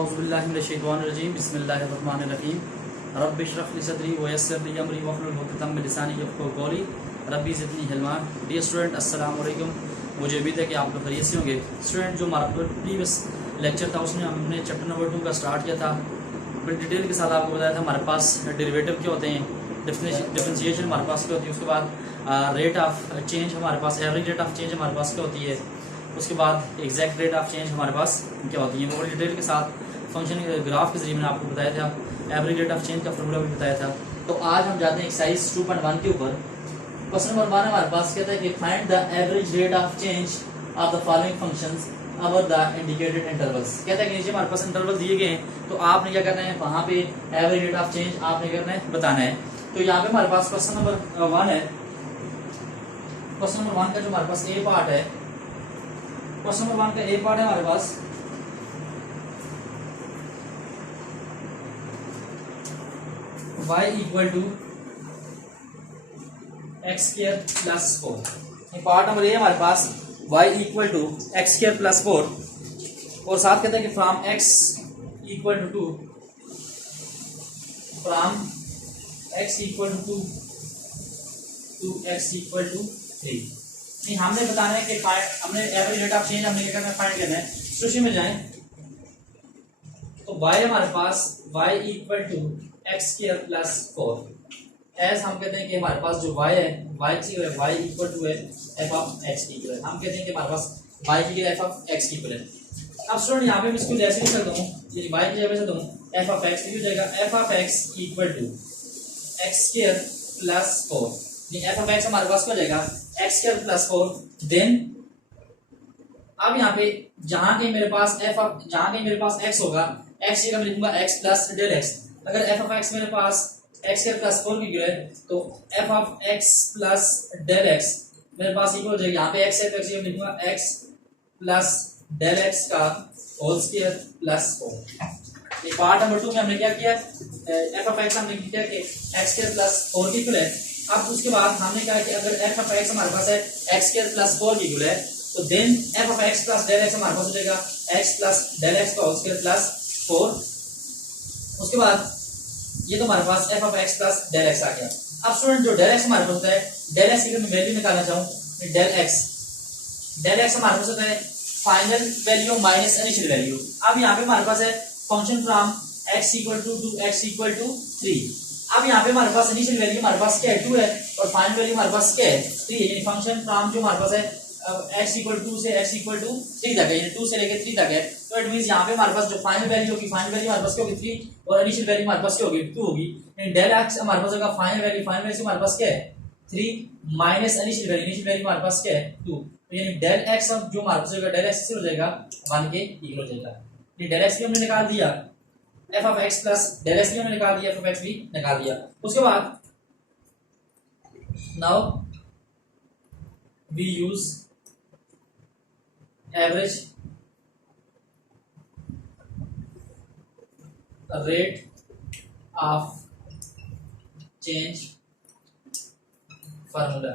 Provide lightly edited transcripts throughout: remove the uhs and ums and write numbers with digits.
औज़ुबिल्लाहिमिनश्शैतानिर्रजीम बिस्मिल्लाहिर्रहमानिर्रहीम रब्बि इश्रह ली सदरी व यस्सिर ली अमरी वहलुल उक़दतम मिन लिसानी यफ़क़हू क़ौली रब्बी ज़िदनी इल्मा। डियर स्टूडेंट, अस्सलाम वालेकुम। मुझे उम्मीद है कि आप लोग खैरियत से होंगे। स्टूडेंट, जो हमारा प्रीवियस लेक्चर था उसमें हमने चैप्टर नंबर 2 का स्टार्ट किया था। बड़ी डिटेल के साथ आपको बताया था हमारे पास डेरिवेटिव क्या होते हैं, डिफरेंशिएशन हमारे पास क्या होती है, उसके बाद रेट ऑफ चेंज हमारे पास, एवरेज रेट ऑफ चेंज हमारे पास क्या होती है, उसके बाद एग्जैक्ट रेट ऑफ चेंज हमारे पास क्या होती है। वो डिटेल के साथ फंक्शन ग्राफ के जरिए मैंने आपको बताया था, एवरेज रेट ऑफ चेंज का फॉर्मूला भी बताया था। तो आज हम जाते हैं एक्सरसाइज 2.1 के ऊपर। क्वेश्चन नंबर 1 हमारे पास कहता है कि find the average rate of change of the following functions over the indicated intervals. कहता है कि नीचे हमारे पास इंटरवल दिए गए हैं, तो आपने क्या करना है, वहां पे एवरेज रेट ऑफ चेंज आपने करना है, बताना है। तो यहाँ पे हमारे पास क्वेश्चन नंबर 1 है। क्वेश्चन नंबर 1 का जो हमारे पास ए पार्ट है, क्वेश्चन नंबर 1 का ए पार्ट है हमारे पास y equal to x square plus 4। Part number A हमारे पास y equal to x square plus 4 और साथ कहते हैं कि from x equal to 2, from x equal to 2 to x equal to 3। नहीं, हमने बताना है कि हमने एवरेज रेट ऑफ चेंज हमने क्या करना है, फाइंड करना है। सोल्यूशन में जाएं तो y हमारे पास y equal to x square plus 4 as हम कहते हैं कि हमारे पास जो y है, y इक्वल टू है एफ ऑफ एक्स की इक्वल। हम कहते हैं कि हमारे पास y की एफ ऑफ एक्स की इक्वल। अब स्टूडेंट यहाँ पे मैं इसको जैसे भी कर दूं, ये y की जगह से दूं एफ ऑफ एक्स की हो जाएगा f of x equal to x square plus 4। ये एफ ऑफ एक्स हमारे पास क्या हो जाएगा, एक्स स्क्वायर प्लस 4। देन अब यहाँ पे जहां कहीं मेरे पास x होगा, x जगह मैं लिखूंगा x प्लस डेल x। अगर f ऑफ x मेरे पास x स्क्वायर प्लस 4 की जगह तो f of x plus del x मेरे पास इक्वल हो जाएगा, यहाँ पे x है तो x जगह लिखूंगा x प्लस डेल x का होल स्क्वायर प्लस 4। ये पार्ट नंबर 2 में हमने क्या किया, f ऑफ x हमने किया कि x स्क्वायर प्लस 4 की इक्वल है। अब उसके बाद हमने कहा कि अगर f ऑफ x हमारे पास है x स्क्वायर प्लस 4 की इक्वल है, तो then f of x plus del x हमारे पास हो जाएगा x प्लस डेल x का होल स्क्वायर प्लस 4। उसके बाद ये तो हमारे पास f of x plus del x आ गया। अब स्टूडेंट जो डेल x हमारे पास होता है, डेल x की मैं वैल्यू निकालना चाहूँ, डेल x हमारे पास होता है final value minus initial value. अब यहाँ पे हमारे पास है function from x equal to x equal to 3। अब यहाँ पे हमारे पास इनिशियल वैल्यू हमारे पास क्या है, 2 है, और फाइनल वैल्यू हमारे पास क्या है, 3 है। यानी फंक्शन फ्रॉम जो हमारे पास है x इक्वल टू से x इक्वल टू 3 तक है, यानी 2 से लेकर 3 तक है। तो इट मींस यहाँ पे हमारे पास जो फाइनल वैल्यू होगी, फाइनल वैल्यू हमारे पास क्या होगी 3, और इनिशियल वैल्यू हमारे पास क्या होगी 2 होगी। यानी डेल x हमारे पास होगा फाइनल वैल्यू हमारे पास क्या है 3 माइनस इनिशियल वैल्यू हमारे पास क्या है 2। तो यानी डेल x अब जो हमारे पास होगा, डेल x से हो जाएगा 1 के इक्वल हो जाएगा। ये डेल x भी हमने निकाल दिया, f of x plus del x भी हमने निकाल दिया, f ऑफ x भी निकाल दिया। उसके बाद now we use average rate of change formula.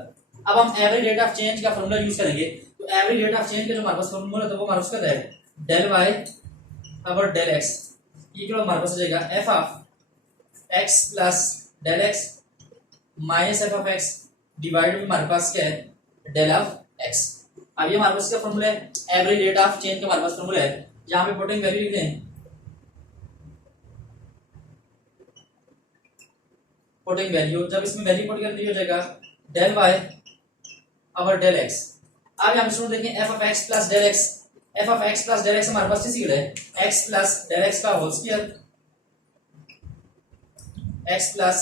अब हम एवरेज रेट ऑफ चेंज का फार्मूला यूज करेंगे। तो एवरेज रेट ऑफ चेंज का जो हमारे पास फार्मूला है, तो वो हमारे पास क्या है, del y over del x equal हमारे पास हो जाएगा f of x plus del x minus f of x divided हमारे पास क्या है, डेल ऑफ x। अब ये हमारे पास क्या फॉर्मूला है, एवरेज रेट ऑफ चेंज का हमारे पास फॉर्मूला है। यहां पे पुटिंग वैल्यू लिख दें, पुटिंग वैल्यू, जब इसमें वैल्यू पुट कर दी हो जाएगा del y over del x। अब यहां पे सुनो देखें f of x plus del x, f of x plus del x हमारे पास किसी है x प्लस डेल x का whole square, x plus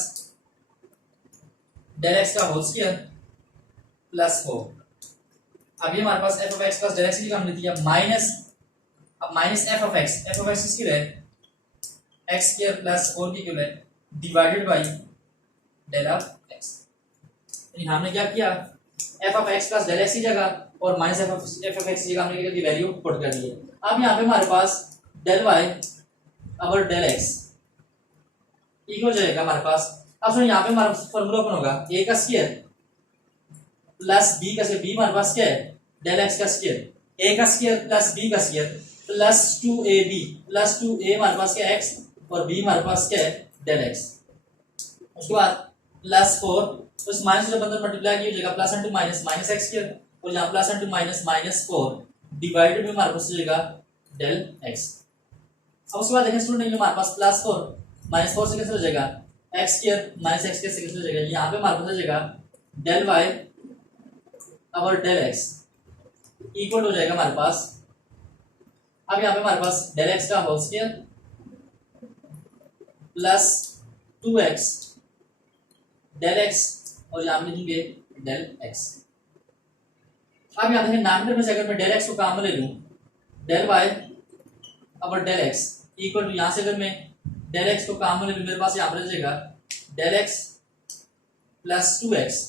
del x का होल स्क्वायर प्लस 4। अब ये हमारे पास f of x plus del x की हमने दिया माइनस, अब माइनस f ऑफ x किसकी है x स्क्वायर प्लस 4 की इक्वल है divided by del of x। यानी हमने क्या किया, f of x plus del x की जगह और माइनस f ऑफ x की जगह हमने क्या कर दी, वैल्यू पुट कर दी है। अब यहाँ पे हमारे पास del y over del x equal हो जाएगा हमारे पास। अब सुनिए यहाँ पे हमारा फॉर्मूला ओपन होगा, a का स्क्वायर प्लस b का स्क्वायर, b हमारे पास क्या है डेल x का स्क्वायर, a का स्क्वायर प्लस b का square plus two A B, plus two A हमारे पास क्या है एक्स और बी हमारे पास क्या है डेल एक्स। उसके बाद प्लस फोर, तो इस माइनस से बंदर मल्टीप्लाई की हो जाएगा plus into minus minus x square, और यहाँ plus into minus minus four divided में हमारे पास हो जाएगा डेल एक्स। अब उसके बाद देखें स्टूडेंट ये हमारे पास प्लस फोर माइनस फोर से कैसे हो जाएगा x square minus x square से कैसे हो जाएगा, यहाँ पे हमारे पास हो जाएगा डेल वाई और डेल एक्स इक्वल हो जाएगा हमारे पास। अब यहाँ पे हमारे पास डेल एक्स का whole square plus two x del x और यहाँ पे लिखेंगे डेल एक्स। अब यहाँ देखें नामिनेटर में से अगर मैं डेल एक्स को काम ले लूँ डेल वाई और डेल एक्स इक्वल टू, यहाँ से अगर मैं डेल एक्स को काम में ले लूँ मेरे पास यहाँ पर हो जाएगा del x plus two x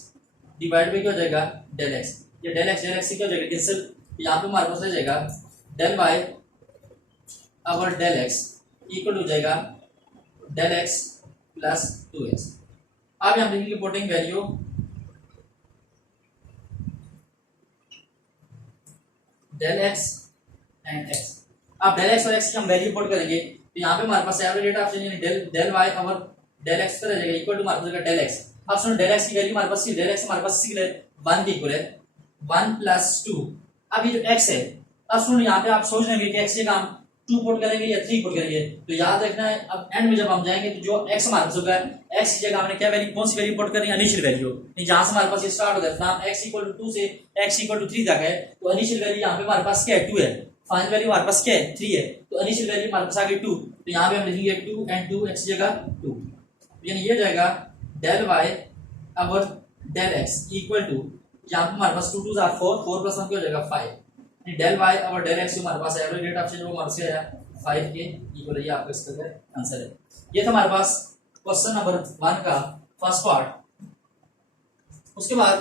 divide में क्या हो जाएगा डेल एक्स। ये डेल एक्स क्या हो जाएगा कैंसिल, यहाँ पे हमारे पास हो जाएगा डेल वाई और डेल एक्स इक्वल हो जाएगा del x plus two x. अब यहाँ लिखेंगे putting value del x and x. अब डेल एक्स और एक्स की हम वैल्यू पुट करेंगे तो यहाँ पे हमारे पास एवरेज रेट ऑफ चेंज यानी डेल वाई और डेल एक्स का रहेगा इक्वल टू हमारे पास डेल एक्स। अब सुनो डेल एक्स की वैल्यू हमारे पास डेल एक्स हमारे पास सिग्नल है 1 के इक्वल है 1 प्लस 2। अब ये जो x है, अब सुनो यहाँ पे आप सोच लेंगे कि x की जगह हम 2 पुट करेंगे या 3 पुट करेंगे, तो याद रखना है अब एंड में जब हम जाएंगे तो जो x हमारे पास होगा x की जगह हमने क्या वैल्यू कौन सी वैल्यू पुट करनी है इनिशियल वैल्यू, जहां से हमारे पास ये स्टार्ट होता है फ्रॉम x इक्वल टू 2 से x इक्वल टू 3 तक है, तो इनिशियल वैल्यू यहाँ पे हमारे पास क्या है 2 है, फाइनल वैल्यू हमारे पास क्या है 3 है, तो इनिशियल वैल्यू हमारे पास आ गई 2, तो यहाँ पे हम लिखेंगे 2 एंड 2 x की जगह 2, यानी ये जाएगा डेल y और डेल x इक्वल टू, यहाँ पे हमारे पास 2 2 आर 4 4 प्लस 1 क्या हो जाएगा 5, डेल y और डेल x हमारे पास एवरेज रेट ऑफ चेंज वो हमारे से आया 5 के इक्वल, ये आपका इसका आंसर है। ये था हमारे पास क्वेश्चन नंबर 1 का फर्स्ट पार्ट। उसके बाद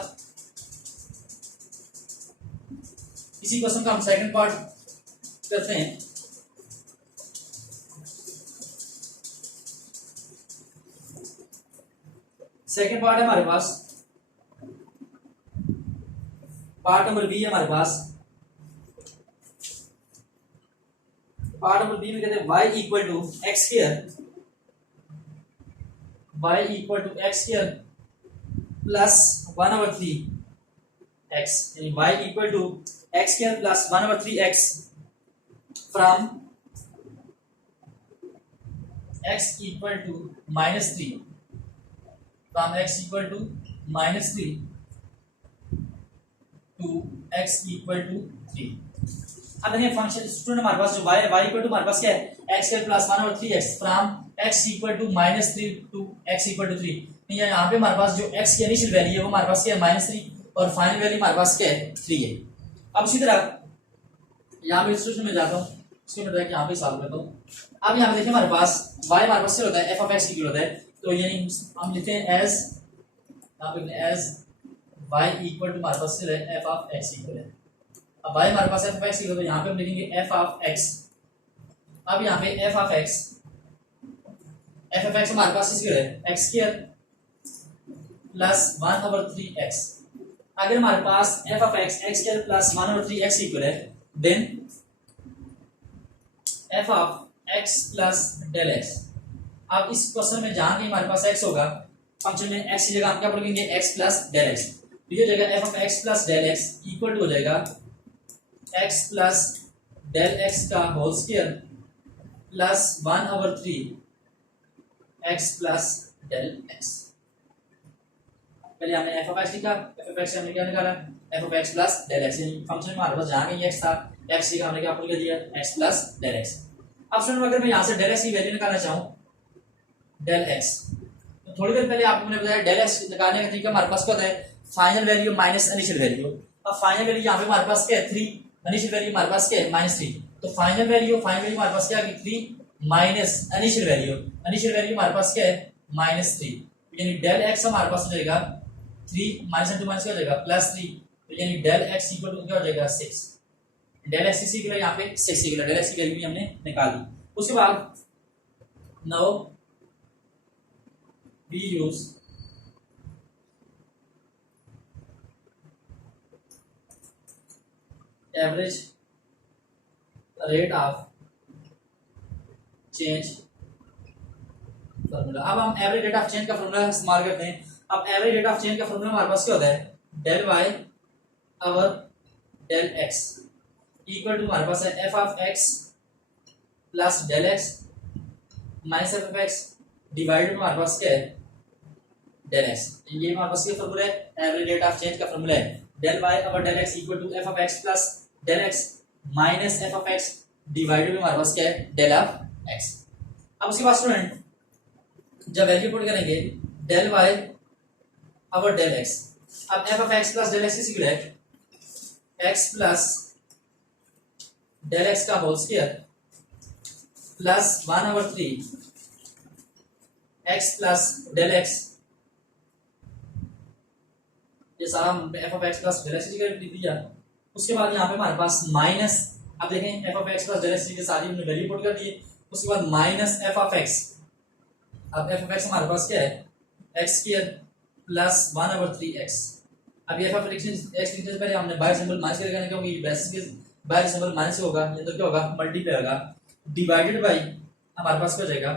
इसी क्वेश्चन का हम सेकंड पार्ट करते हैं। सेकंड पार्ट है हमारे पास पार्ट नंबर बी है हमारे पास। पार्ट नंबर बी में कहते हैं y equal to x square, y equal to x square plus 1/3 x, यानी y equal to x square plus 1/3 x from x equal to -3, from x equal to -3 to x equal to 3। अब देखिए function student हमारे पास जो y है y equal to हमारे पास क्या है x square plus 1/3x from x equal to -3 to x equal to 3। यहाँ पे हमारे पास जो x की इनिशियल वैल्यू है वो हमारे पास क्या है -3 और फाइनल वैल्यू हमारे पास क्या है 3 है। अब इसी तरह यहाँ पे सिचुएशन में जाता हूँ, इसको मैं यहाँ पे सॉल्व करता हूँ। अब यहाँ पे देखिए हमारे पास y हमारे पास क्या होता है f ऑफ x की होता है, तो यानी हम लिखते हैं एज y इक्वल टू हमारे पास है f ऑफ x इक्वल है। अब y हमारे पास f ऑफ x इक्वल, तो यहाँ पे हम लिखेंगे f ऑफ x। अब यहाँ पे f ऑफ x हमारे पास इक्वल है x स्क्वायर प्लस 1/3x। अगर हमारे पास f of x square plus 1/3x equal है, then f of x plus del x। अब इस क्वेश्चन में जहां भी हमारे पास x होगा फंक्शन में x की जगह हम क्या पढ़ेंगे x प्लस डेल x, तो ये जाएगा f of x plus del x equal to हो जाएगा x प्लस डेल x का whole square plus 1/3 x plus del x। पहले हमने f ऑफ x लिखा, f ऑफ x से हमने क्या निकाला f of x plus del x, function में हमारे पास जहां भी x था x की हमने क्या पुट कर दिया x प्लस डेल x। अब सुनो अगर मैं यहां से डेल x की वैल्यू निकालना चाहूं डेल x, तो थोड़ी देर पहले आपको मैंने बताया डेल x निकालने का तरीका हमारे पास क्या होता है final value minus initial value. अब फाइनल वैल्यू यहाँ पे हमारे पास क्या है 3, इनिशियल वैल्यू हमारे पास क्या है -3, तो फाइनल वैल्यू हमारे पास क्या आ गई 3 माइनस इनिशियल वैल्यू हमारे पास क्या है -3, यानी डेल x हमारे पास हो जाएगा 3 माइनस इंटू माइनस क्या हो जाएगा +3, तो यानी डेल x इक्वल टू क्या हो जाएगा 6। डेल x इसी के लिए यहाँ पे 6 की डेल x की वैल्यू भी हमने निकाल दी। उसके बाद now we use average rate of change formula. अब हम एवरेज रेट ऑफ चेंज का फॉर्मूला इस्तेमाल करते हैं। अब एवरेज रेट ऑफ चेंज का फॉर्मूला हमारे पास क्या होता है, del y over del x equal to हमारे पास है f of x plus del x minus f of x divided में हमारे पास क्या है, डेल एक्स। ये हमारे पास क्या फॉर्मूला है, एवरेज रेट ऑफ चेंज का फॉर्मूला है, del y over del x equal to f of x plus del x minus f of x divided में हमारे पास क्या है, डेल ऑफ एक्स। अब उसके बाद स्टूडेंट जब वैल्यू पुट करेंगे del y over del x, अब f of x plus del x equal है एक्स प्लस डेल एक्स का whole square plus 1/3 x plus del x, ये सारा f of x plus del x लिख दिया। उसके बाद यहाँ पे हमारे पास माइनस, अब देखें f of x plus del x की सारी हमने वैल्यू पुट कर दी है। उसके बाद माइनस एफ ऑफ एक्स, अब एफ ऑफ एक्स हमारे पास क्या है, एक्स स्क्वायर प्लस 1/3 एक्स। अब ये एफ ऑफ एक्स लिखने से पहले हमने बाय सिंबल माइनस करके, क्योंकि बेसिस के बाय सिंबल माइनस होगा, ये तो क्या होगा, मल्टीप्लाई होगा, डिवाइडेड बाय हमारे पास क्या हो जाएगा,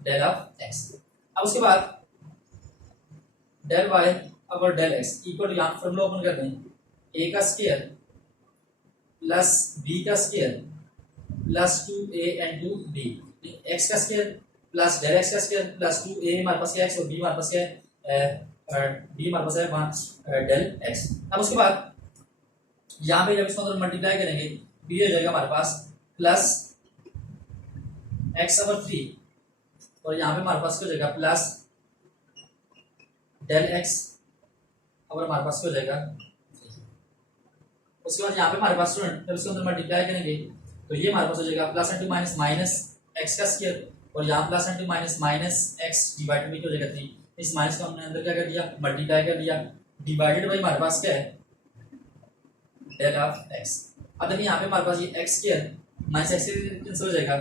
डेल ऑफ एक्स। अब उसके बाद del y over del x equal to, यहाँ फॉर्मूला ओपन करते हैं, ए का स्क्वायर प्लस बी का square plus 2a and 2b, x का स्क्वायर प्लस डेल एक्स का स्क्वायर प्लस 2a हमारे पास क्या है, और b हमारे पास क्या है, b हमारे पास है डेल एक्स। अब उसके बाद यहाँ पे जब इसको अंदर मल्टीप्लाई करेंगे तो ये हो जाएगा हमारे पास प्लस x/3, और यहाँ पे हमारे पास क्या हो जाएगा, प्लस डेल एक्स और हमारे पास क्या हो जाएगा। उसके बाद यहाँ पे हमारे पास स्टूडेंट जब इसके अंदर मल्टीप्लाई करेंगे तो ये हमारे पास हो जाएगा plus into minus minus x का स्क्वायर, और यहाँ plus into minus minus x divided by क्या हो जाएगा 3। इस माइनस को हमने अंदर क्या कर दिया, मल्टीप्लाई कर दिया, डिवाइडेड बाई हमारे पास क्या है, डेल ऑफ एक्स। अब देखिए यहाँ पे हमारे पास ये x square minus x cancel हो जाएगा,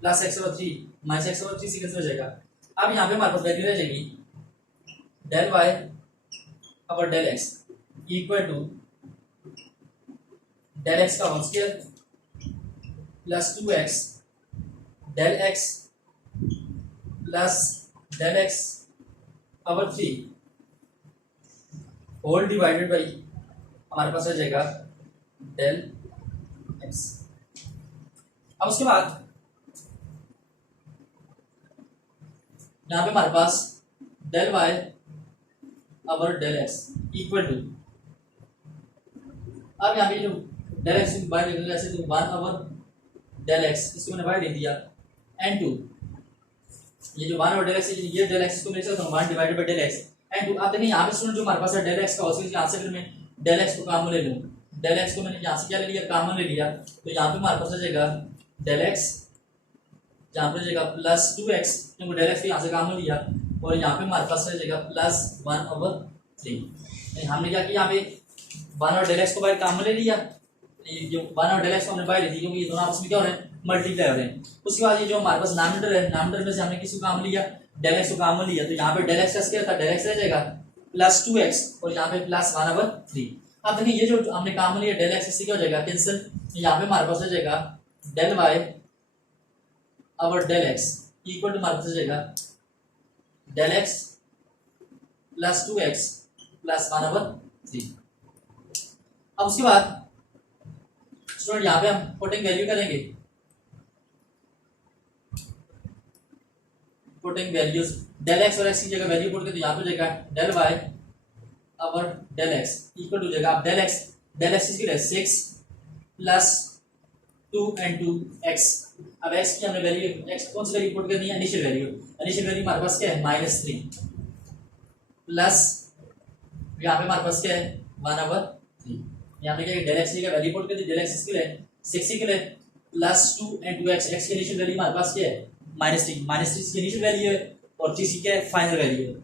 प्लस x/3 माइनस x/3 से कैंसिल हो जाएगा। अब यहाँ पे हमारे पास वैल्यू रह जाएगी del y over del x equal to del x का whole square plus 2x del x plus del x over 3 whole divided by हमारे पास आ जाएगा डेल एक्स। अब उसके बाद यहाँ पे हमारे पास del y over del x equal to, अब यहाँ पे जो डेल एक्स बाय ले लिया, ऐसे तो 1 ओवर डेल एक्स, इसको मैंने बाय ले दिया, एंड 2 ये जो 1 ओवर डेल एक्स, ये डेल एक्स को मैं लिख सकता हूँ 1 divided by del x and 2। अब देखिए यहाँ पे स्टूडेंट जो हमारे पास है डेल एक्स का होल स्क्वायर, यहाँ से फिर मैं डेल एक्स को कॉमन ले लूँ, डेल एक्स को मैंने यहाँ से क्या ले लिया, कॉमन ले लिया, तो यहाँ पे हमारे पास आ जाएगा डेल एक्स, यहाँ पे जाएगा प्लस 2x, क्योंकि डेल एक्स को यहाँ से कॉमन लिया, और यहाँ पे हमारे पास आ जाएगा प्लस 1/3। हमने क्या किया, यहाँ पे 1 और डेल एक्स को बाहर कॉमन ले लिया, जो 1 और डेल एक्स को हमने बाहर ले ली, क्योंकि ये दोनों आपस में क्या हो रहे हैं, मल्टीप्लाई हो रहे हैं। उसके बाद ये जो हमारे पास नामिनेटर है, नामिनेटर में से हमने किसी को कॉमन लिया, डेल एक्स को कॉमन लिया, तो यहाँ पे डेल एक्स का स्क्वायर था, डेल एक्स रह जाएगा प्लस 2x, और यहाँ पे प्लस 1/3। अब देखिए ये जो हमने कॉमन लिया डेल एक्स, इससे क्या हो जाएगा, कैंसिल, यहाँ पे हमारे पास हो जाएगा del y over del x equal to हमारे पास हो जाएगा del x plus 2x plus 1/3। अब उसके बाद स्टूडेंट यहाँ पे हम पुटिंग वैल्यू करेंगे, पुटिंग वैल्यूज डेल एक्स और एक्स की जगह वैल्यू पुट करते, यहाँ पे हो जाएगा del y over del x equal to जाएगा, अब डेल एक्स की है 6 प्लस 2 and 2x। अब x की हमने वैल्यू, x कौन सी वैल्यू पुट करनी है, इनिशियल वैल्यू, इनिशियल वैल्यू हमारे पास क्या है, -3 प्लस यहाँ पे हमारे पास क्या है 1/3। यहाँ पे क्या है, डेल एक्स की वैल्यू पुट कर दी, डेल एक्स के लिए 6 के लिए प्लस 2 and 2x, x की इनिशियल वैल्यू हमारे पास क्या है -3, -3 की इनिशियल वैल्यू है, और 3 की क्या है, फाइनल वैल्यू है,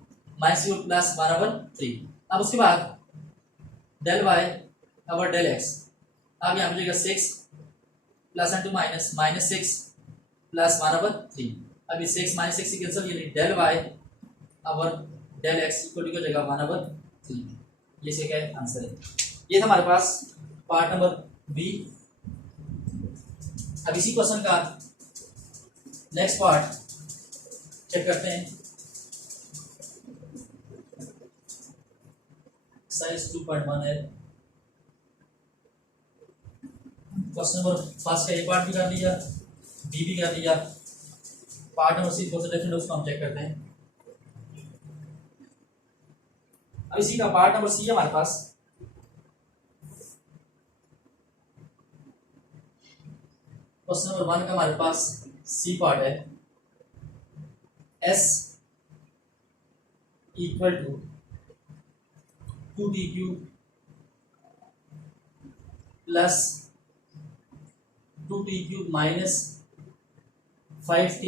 -3 प्लस 1/3। अब उसके बाद del y over del x, अब यहाँ पे जाएगा 6 प्लस इंटू माइनस -6 प्लस 1/3। अब ये 6 -6 से कैंसिल, यानी del y over del x equal to हो जाएगा 1/3। ये से क्या है, आंसर है। ये था हमारे पास पार्ट नंबर बी। अब इसी क्वेश्चन का नेक्स्ट पार्ट चेक करते हैं। एक्सरसाइज 2.1 है। क्वेश्चन नंबर फर्स्ट का ए पार्ट भी कर लिया, बी भी कर लिया। पार्ट नंबर सी कौन सा डिफरेंट उसको हम चेक करते हैं। अब इसी का पार्ट नंबर सी है हमारे पास। क्वेश्चन नंबर 1 का हमारे पास सी पार्ट है। S equal to 2d³ plus 2d³ minus 5t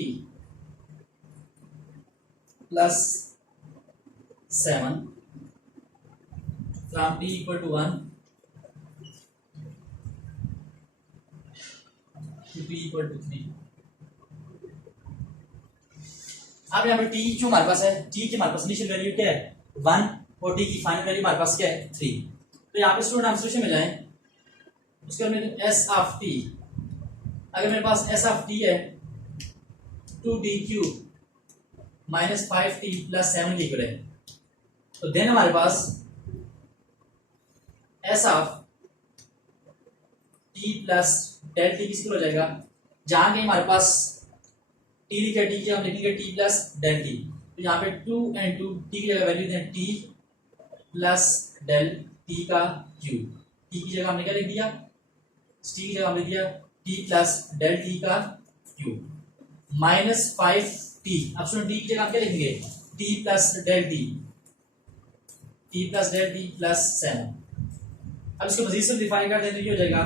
plus 7 from t equal to 1 to t equal to 3। अब यहाँ पे t जो हमारे पास है, t की हमारे पास इनिशियल वैल्यू क्या है 1 और t की फाइनल वैल्यू हमारे पास क्या है 3। तो यहाँ पे स्टूडेंट हम सोल्यूशन में जाएं, उसके बाद में s ऑफ t, अगर मेरे पास s ऑफ t है 2d³ माइनस 5t प्लस 7 की इक्वल है, तो देन हमारे पास s of t plus del t किसको हो जाएगा, जहां कहीं हमारे पास t लिखा t की हम लिखेंगे t प्लस डेल t। तो यहाँ पे 2 and 2 t की जगह वैल्यू दें t प्लस डेल t का क्यूब। t की जगह हमने क्या लिख दिया, t की जगह हमने लिख दिया t प्लस डेल t का क्यूब माइनस 5t। अब सुनो t की जगह हम क्या लिखेंगे t plus del t plus 7। अब इसको मजीद सिंप्लीफाई कर दें तो ये हो जाएगा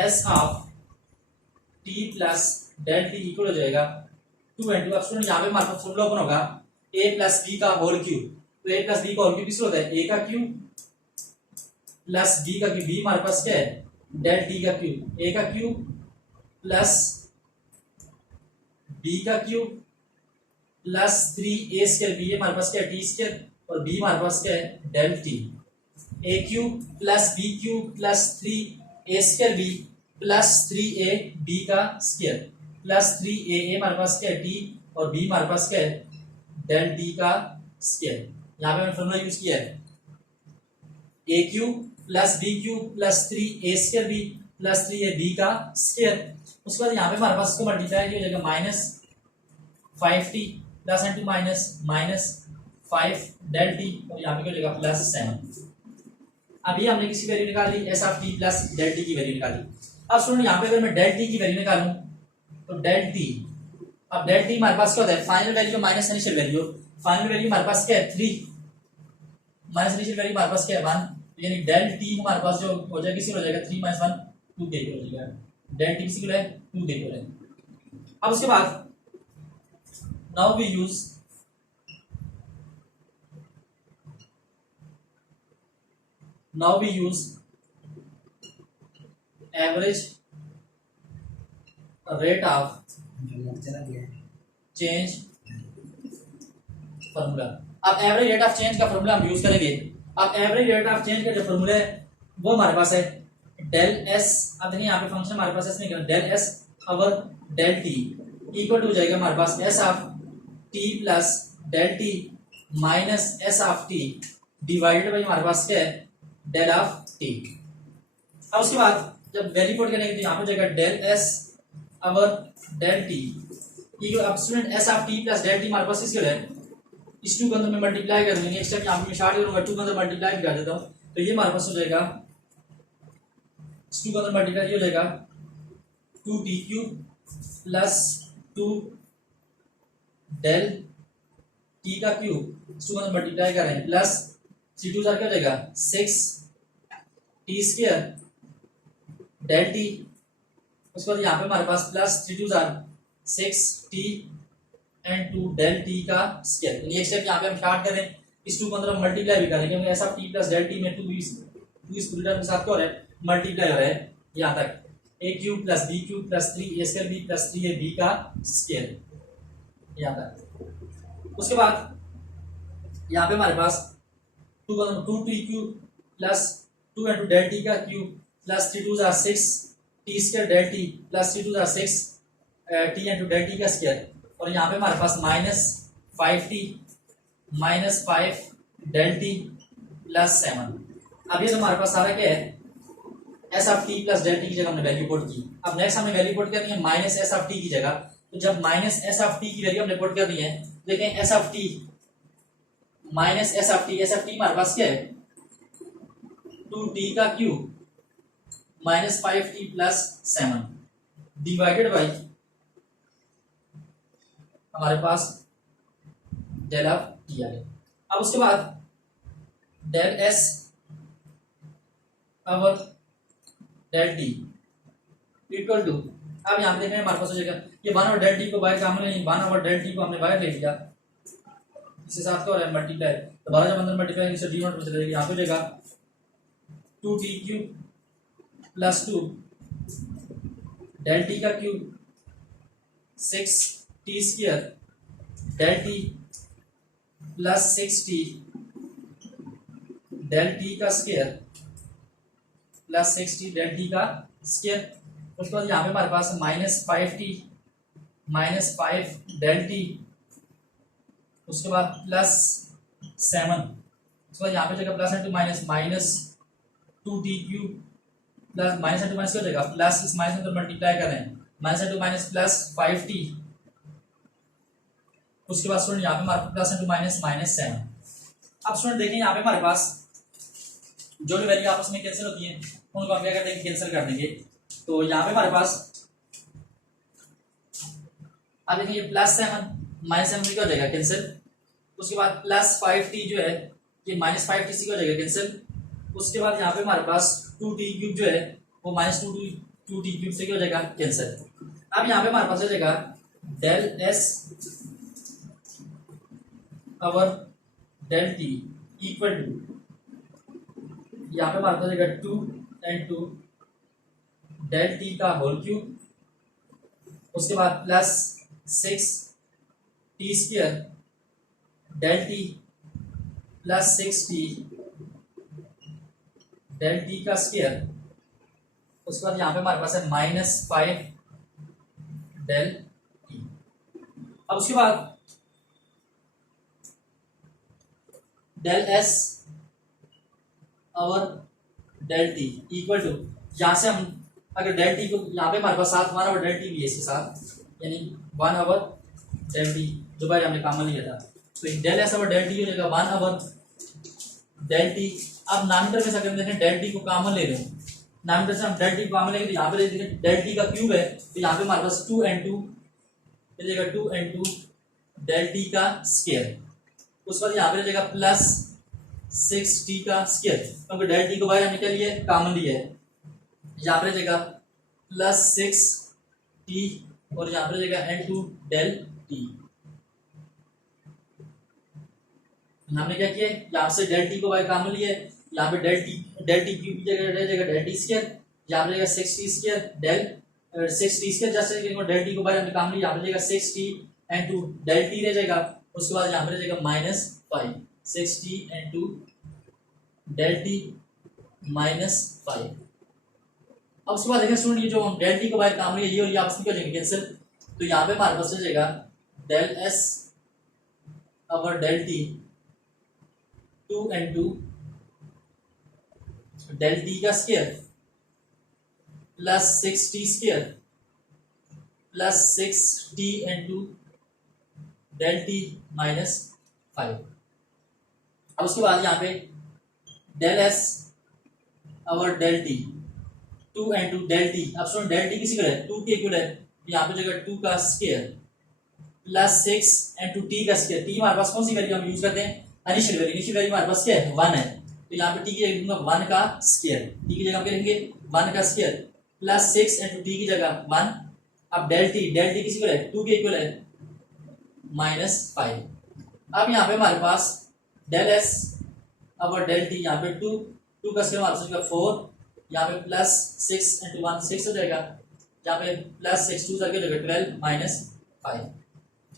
s of t plus del t equal हो जाएगा 2 and 2। अब स्टूडेंट यहाँ पे हमारे पास फॉर्मूला ओपन होगा a प्लस b का होल क्यूब। तो a प्लस b का होल क्यूब किसको होता है a का क्यूब प्लस b का क्यूब। b हमारे पास क्या है डेल t का क्यूब, a का क्यूब प्लस b का cube plus 3a square. b हमारे पास क्या है t स्क्वायर और b हमारे पास क्या है del t। a cube plus b cube plus 3a square b plus 3a b का स्क्वायर प्लस 3a हमारे पास क्या है t और b हमारे पास क्या है डेल t का स्क्वायर। यहाँ पे मैंने फॉर्मूला यूज किया है a cube plus b cube plus 3a square b plus 3a b का स्क्वायर। उसके बाद यहाँ पे हमारे पास इसको मल्टीप्लाई हो जाएगा minus 5t plus and two minus minus 5 del t और यहाँ पे क्या हो जाएगा प्लस 7। अभी हमने किसी वैल्यू निकाली s of t plus del t की वैल्यू निकाली। अब स्टूडेंट यहाँ पे अगर मैं डेल t की वैल्यू निकालूं तो डेल t, अब डेल t हमारे पास क्या होता है final value minus initial value. Final value हमारे पास क्या है 3 माइनस इनिशियल वैल्यू हमारे पास क्या है 1, यानी डेल t हमारे पास जो हो जाएगा किसी हो जाएगा 3 माइनस 1 2 के इक्वल हो जाएगा। डेल t किसी है 2 के इक्वल है। अब उसके बाद now we use average rate of change formula. अब एवरेज रेट ऑफ चेंज का फॉर्मूला हम यूज करेंगे। अब एवरेज रेट ऑफ चेंज का जो फॉर्मूला है वो हमारे पास है डेल एस। अब देखिए यहाँ पे फंक्शन हमारे पास इसमें del s over del t equal to जाएगा हमारे पास s of t plus del t minus s of t divided by हमारे पास क्या है डेल ऑफ टी। अब उसके बाद जब वैल्यू पुट करेंगे तो यहाँ पे जाएगा del s over del t equal, अब student s of t plus del t हमारे पास किसके है इस 2 के अंदर में मल्टीप्लाई कर देंगे। नेक्स्ट टाइम यहाँ पे मैं स्टार्ट करूंगा 2 के अंदर मल्टीप्लाई कर देता हूँ तो ये हमारे पास हो जाएगा इस 2 के अंदर मल्टीप्लाई हो जाएगा 2d³ प्लस 2 डेल टी का क्यूब इस 2 के अंदर मल्टीप्लाई कर रहे हैं प्लस 3 2 क्या हो जाएगा 6 टी स्क्वायर डेल टी। उसके बाद यहाँ पे हमारे पास plus 3 2 6 t and 2 del t का स्क्वायर। ये स्टेप यहाँ पे हम स्टार्ट करें इस 2 को अंदर हम मल्टीप्लाई भी करेंगे क्योंकि ऐसा टी प्लस डेल टी में 2 इस पूरी टर्म के साथ क्या हो रहा है मल्टीप्लाई हो रहा है यहाँ तक a cube plus b cube plus 3a square b plus 3ab का स्क्वायर यहाँ तक। उसके बाद यहाँ पे हमारे पास 2 t cube plus 2 into del t का cube plus 3 2 6 t square del t plus 3 two 6 t into del t का स्क्वायर, और यहाँ पे हमारे पास -5t -5 डेल टी प्लस 7। अब ये तो हमारे पास सारा क्या है, s of t plus del t की जगह हमने वैल्यू पुट की। अब नेक्स्ट हमें वैल्यू पुट करनी है माइनस एस ऑफ टी की जगह। तो जब माइनस एस ऑफ टी की वैल्यू हमने पुट करनी है, देखें s of t minus s of t, s of t हमारे पास क्या है 2t का cube minus 5t plus 7 divided by हमारे पास डेल ऑफ टी आ गया। अब उसके बाद del s over del t equal to, अब यहाँ पे देखें हमारे पास हो जाएगा ये 1 ओवर डेल टी को बाहर काम नहीं, 1 ओवर डेल टी को हमने बाहर ले लिया, इसके साथ क्या हो रहा है मल्टीप्लाई, दोबारा जब अंदर मल्टीप्लाई इसे डी नॉट में चले जाएगी, यहाँ पे हो जाएगा 2t cube plus 2 del t का cube 6t square del t plus 6t del t का square plus 6t del t का स्क्वायर। उसके बाद यहाँ पे हमारे पास -5t -5 डेल टी, उसके बाद प्लस 7, उसके बाद यहाँ पे जगह plus into minus 2t cube plus minus into minus क्या हो जाएगा प्लस, इस माइनस में तो मल्टीप्लाई कर रहे हैं, minus into minus plus 5t, उसके बाद स्टूडेंट यहाँ पे हमारे प्लस इंटू माइनस -7। अब स्टूडेंट देखें यहाँ पे हमारे पास जो भी वैल्यू आपस में कैंसिल होती है उनको हम क्या करते हैं कैंसिल कर देंगे। तो यहाँ पे हमारे पास अब देखिए ये +7 -7 क्या हो जाएगा कैंसिल, उसके बाद +5t जो है ये -5t सी हो जाएगा कैंसिल, उसके बाद यहाँ पे हमारे पास 2t क्यूब जो है वो -2t क्यूब से क्या हो जाएगा कैंसिल। अब यहाँ पे हमारे पास हो जाएगा del s over del t equal to, यहाँ पे हमारे पास हो जाएगा 2 into डेल टी का होल क्यूब, उसके बाद plus 6t square del t plus 6t del t का स्क्वायर, उसके बाद यहाँ पे हमारे पास है -5 डेल टी। अब उसके बाद del s over del t equal to, यहाँ से हम अगर डेल टी को यहाँ पे हमारे पास 1 ओवर डेल टी भी है इसके साथ, यानी 1 ओवर डेल टी जो भाई हमने कॉमन लिया था, तो del s over del t हो जाएगा 1 ओवर डेल टी। अब नामिनेटर में से अगर देखें डेल टी को कॉमन ले रहे हैं, नामिनेटर से हम डेल टी को कॉमन लेंगे तो यहाँ पे देखें डेल टी का क्यूब है, तो यहाँ पे हमारे पास 2 into 2 into डेल टी का स्क्वायर, उसके बाद यहाँ पे जाएगा प्लस 6t का स्क्वायर, क्योंकि डेल टी को भाई हमने क्या लिया है कॉमन लिया है, यहाँ पे जाएगा प्लस 6t और यहाँ पे जाएगा into डेल टी। हमने क्या किया यहाँ से डेल टी को भाई कॉमन लिया है, यहाँ पे डेल टी क्यूब की जगह रह जाएगा डेल टी स्क्वायर, यहाँ पे जाएगा 6t square del 6t square, जैसे डेल टी को भाई हमने कॉमन लिया, यहाँ पे जाएगा 6t into डेल टी रह जाएगा, उसके बाद यहाँ पे जाएगा -5 6t into डेल टी -5। अब उसके बाद देखें स्टूडेंट ये जो हम डेल टी को बाहर काम लिया ये और ये आपस में क्या हो जाएंगे कैंसिल, तो यहाँ पे हमारे पास हो जाएगा del s over del t 2 into del t का square plus 6t square plus 6t into del t -5। अब उसके बाद यहाँ पे del s over del t 2 into del t, अब सुन डेल टी किसी का है 2 के इक्वल है, यहाँ पे जगह 2 का स्क्वायर प्लस 6 into t का स्क्वायर, t हमारे पास कौन सी वैल्यू हम यूज करते हैं इनिशियल वैल्यू हमारे पास क्या है 1 है, तो यहाँ पे t की जगह 1 का स्क्वायर, t की जगह हम करेंगे 1 का स्क्वायर प्लस 6 into t की जगह 1। अब डेल टी किसी को है 2 के इक्वल है -5। अब यहाँ पे हमारे पास del s over del t, यहाँ पे 2 का स्क्वायर हमारे पास 4, यहाँ पे प्लस 6 into 1 6 हो जाएगा, यहाँ पे प्लस 6 2 करके जगह 12 -5।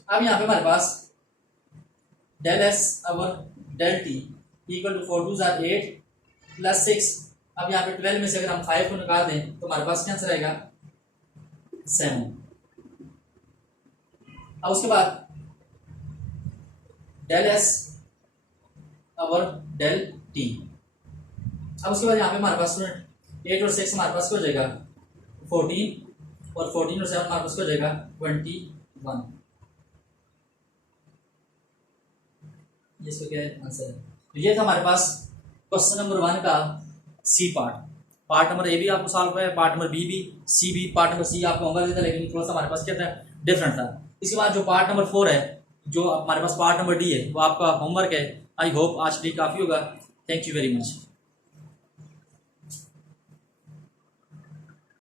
अब यहाँ पे हमारे पास del s over del t equal to 4 2 8 plus 6 अब यहाँ पे 12 में से अगर हम 5 को निकाल दें तो हमारे पास क्या आंसर आएगा 7। अब उसके बाद डेल एस और डेल टी। अब उसके बाद यहाँ पे हमारे पास स्टूडेंट 8 और 6 हमारे पास हो जाएगा 14 और 14 और 7 हमारे पास हो जाएगा 21। ये इसका क्या आंसर है। तो ये था हमारे पास क्वेश्चन नंबर 1 का सी पार्ट नंबर ए भी आपको सॉल्व हुआ है, पार्ट नंबर बी भी, सी भी, पार्ट नंबर सी आपको होमवर्क देता है, लेकिन थोड़ा सा हमारे पास क्या था डिफरेंट था। इसके बाद जो पार्ट नंबर 4 है, जो हमारे पास पार्ट नंबर डी है, वो आपका होमवर्क है। आई होप आज डी काफ़ी होगा। Thank you very much.